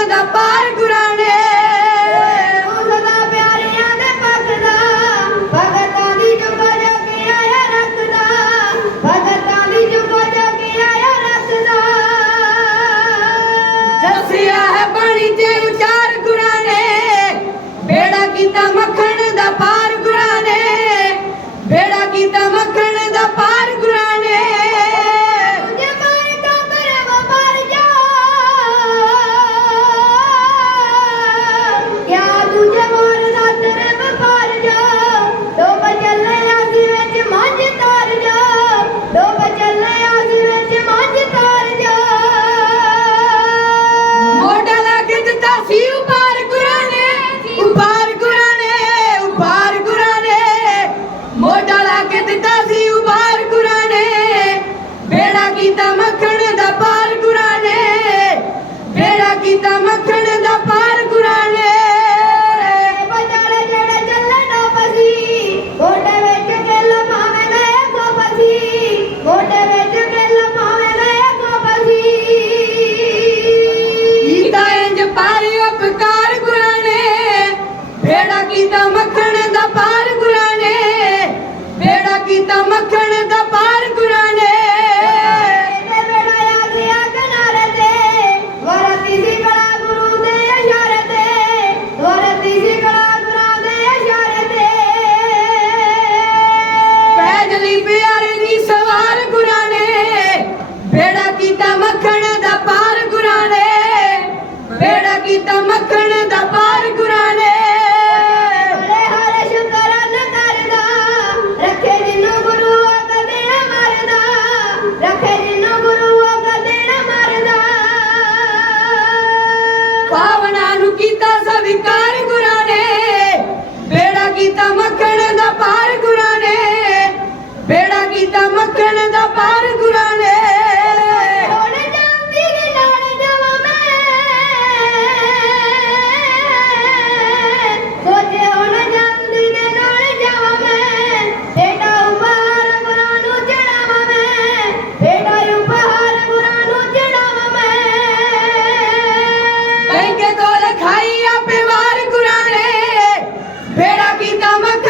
Gönül apar gurar few Ali ਪਿਆਰੇ ਦੀ ਸਵਾਰ ਗੁਰਾਂ ਨੇ ਬੇੜਾ ਕੀਤਾ ਮੱਖਣ ਦਾ ਪਾਰ ਗੁਰਾਂ ਨੇ ਬੇੜਾ ਕੀਤਾ ਮੱਖਣ ਦਾ ਪਾਰ ਗੁਰਾਂ ਨੇ ਕੀਤਾ ਸਵਿਕਾਰ நமக்கு